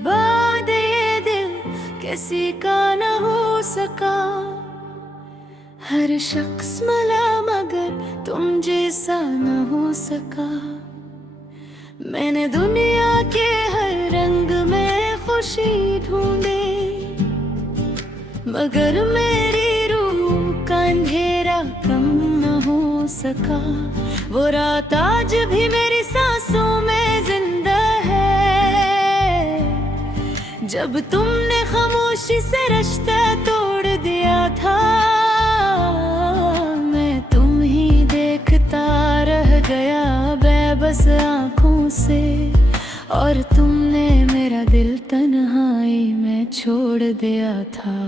बाद ये दिल किसी का न हो सका। हर शख्स मिला मगर तुम जैसा न हो सका। मैंने दुनिया के हर रंग में खुशी ढूंढी, मगर मेरी रूह का अंधेरा कम न हो सका। वो रात आज भी मेरी सांसों में जिंदा है, जब तुमने खामोशी से रिश्ता तोड़ दिया था। मैं तुम ही देखता रह गया बेबस आँखों से, और तुमने मेरा दिल तन्हाई में छोड़ दिया था।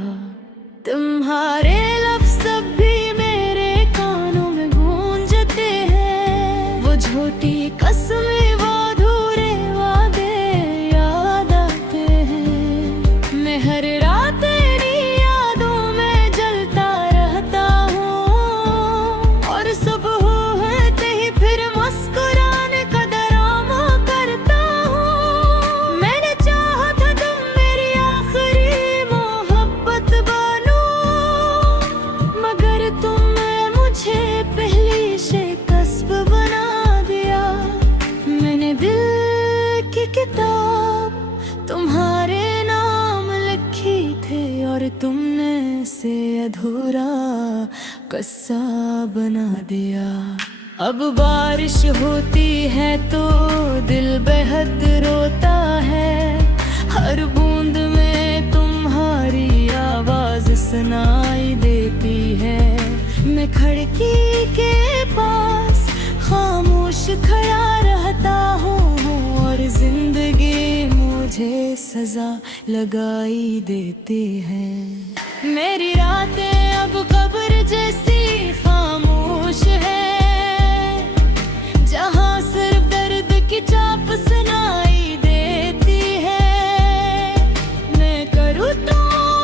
तुम्हारे लफ्ज़ अब भी मेरे कानों में गूंजते हैं, वो झूठी कसमें वो अधूरे वादे याद आते हैं। मैं हर रात इन्हीं यादों में जलता रहता हूँ, और सुबह होते ही फिर मुस्कुराने का डरामा करता हूँ। मैंने चाहा था तुम मेरी आखिरी मोहब्बत बनो, मगर तुमने मुझे पहली शिकस्त बना दिया। मैंने दिल की किताब तुम्हारे नाम लिखी थी, और तुमने इसे अधूरा किस्सा बना दिया। अब बारिश होती है तो दिल बेहद रोता है, हर बूंद में तुम्हारी आवाज सुनाई देती है। मैं खिड़की के पास खामोश खड़ा रहता हूँ, और जिंदगी मुझे सजा लगाई देती है। मेरी रातें अब कब्र जैसी खामोश है, जहाँ सिर्फ दर्द की चाप सुनाई देती है। मैं करूँ तो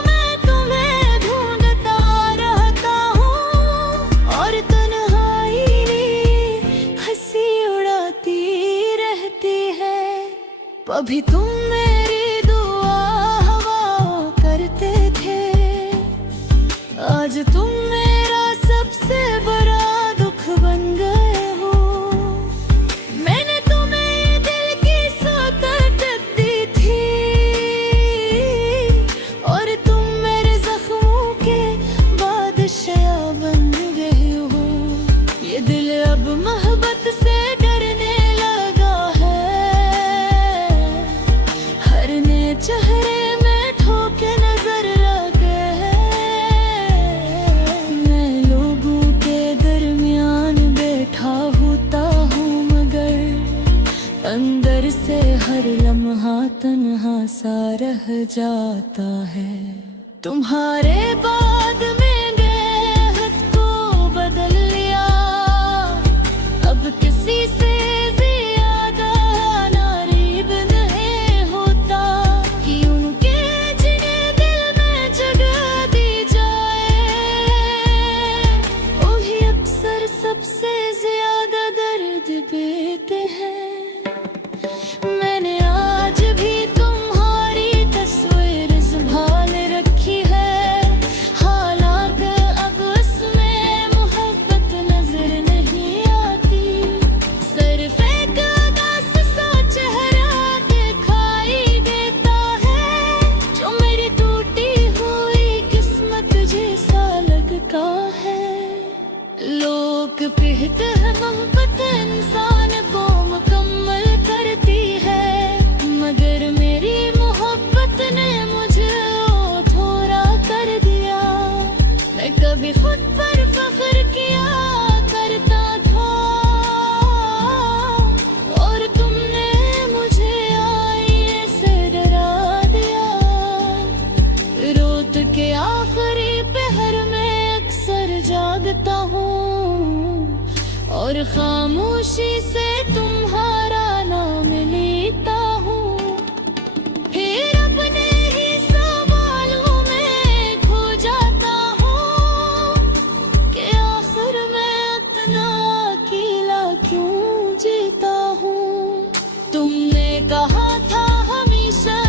मैं तुम्हें ढूंढता रहता हूँ, और तन्हाई हंसी उड़ाती रहती है। अभी तुम मेरी दुआ हवा करते थे, आज तुम मेरा सबसे बड़ा दुख बन गए हो। मैंने तुम्हें दिल की सौगात दी थी, और तुम मेरे जख्मों के बादशाह बन गए हो। ये दिल अब मोहब्बत से डरने लगा है, हर नए चेहरे में ठोके नजर लगे हैं। मैं लोगों के दरमियान बैठा होता हूँ, मगर अंदर से हर लम्हा तन्हा सा रह जाता है। तुम्हारे बाद मैंने हद को बदल लिया, अब किसी से ज्यादा नारीब नहीं होता, कि उनके जिन्हें दिल में जगह दी जाए, वही अक्सर सबसे ज्यादा दर्द देते हैं। मैंने आज भी तुम्हारी तस्वीर संभाल रखी है, हालांकि अब उसमें मोहब्बत नजर नहीं आती। सिर्फ एक उदास सा चेहरा दिखाई देता है, जो मेरी टूटी हुई किस्मत जैसा लगता है। लोग कहते हैं मोहब्बत इंसान को मुकम्मल करती है, मगर मेरी मोहब्बत ने मुझे ओ थोड़ा कर दिया। मैं कभी खुद पर फख्र किया करता था, और तुमने मुझे आईने से डरा दिया। रात के आखिरी पहर में अक्सर जागता हूँ, और खामोशी से तुम्हारा नाम लेता हूँ। फिर अपने ही सवालों में खो जाता हूँ, कि आखिर मैं इतना अकेला क्यों जीता हूँ। तुमने कहा था हमेशा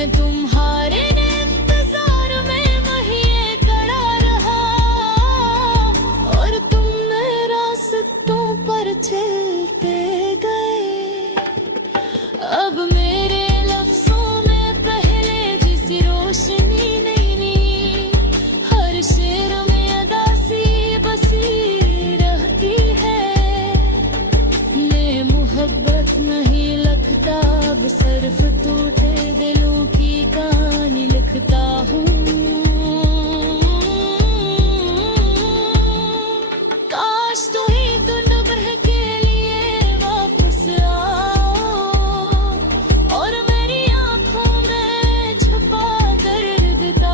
मैं तुम्हारे इंतजार में वहीं खड़ा रहा और तुम रास्तों पर चलते गए। अब मेरे लफ्जों में पहले जिसी रोशनी नहीं, हर शेर में अदासी बसी रहती है। मैं मोहब्बत नहीं लगता, अब सिर्फ टूटे दिलों की कहानी लिखता हूँ। काश तू ही धुन भर के लिए वापस आओ और मेरी आंखों में छुपा दर्द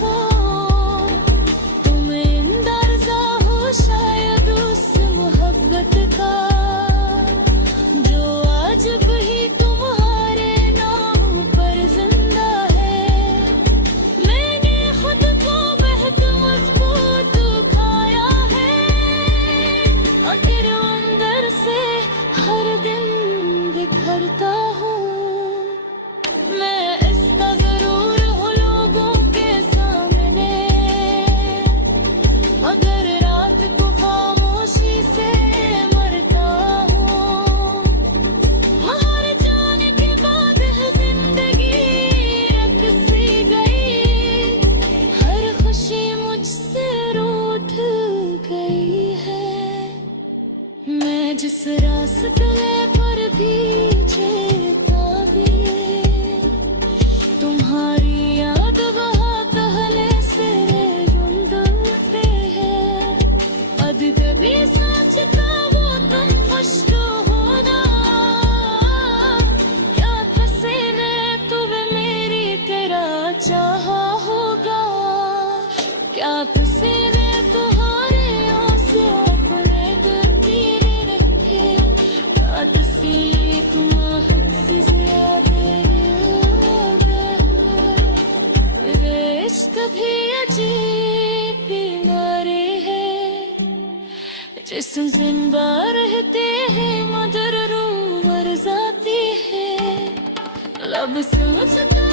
हो। तुम्हें अंदाजा हो शायद उस मोहब्बत का जो आज भी तुम्हारे नाम पर जिंदा है। मैंने खुद को बहुत मजबूत खाया है, आखिर अंदर से हर दिन बिखरता हूँ। मैं इसका जरूर हूँ लोगों के सामने, मगर रात को खामोशी से मरता हूँ। हार जाने के बाद है जिंदगी रख सी गई, हर खुशी मुझसे रूठ गई है। मैं जिस रास्ते पर भी चलता भी, तुम्हारी याद बहुत पहले से ढूंढते हैं। अब कभी सोचता वो तुम खुश तो होना, क्या पसीने तुम्हें मेरी तेरा चाहा होगा। क्या पसीने तुम्हारे आंसू अपने दिल की रखे, क्या तस्वीर तुम हद से ज्यादा मेरे इश्क भी अजीब बीमारी है, जिसम जिंदा रहते हैं मगर रूह मर जाती है। लब सोचता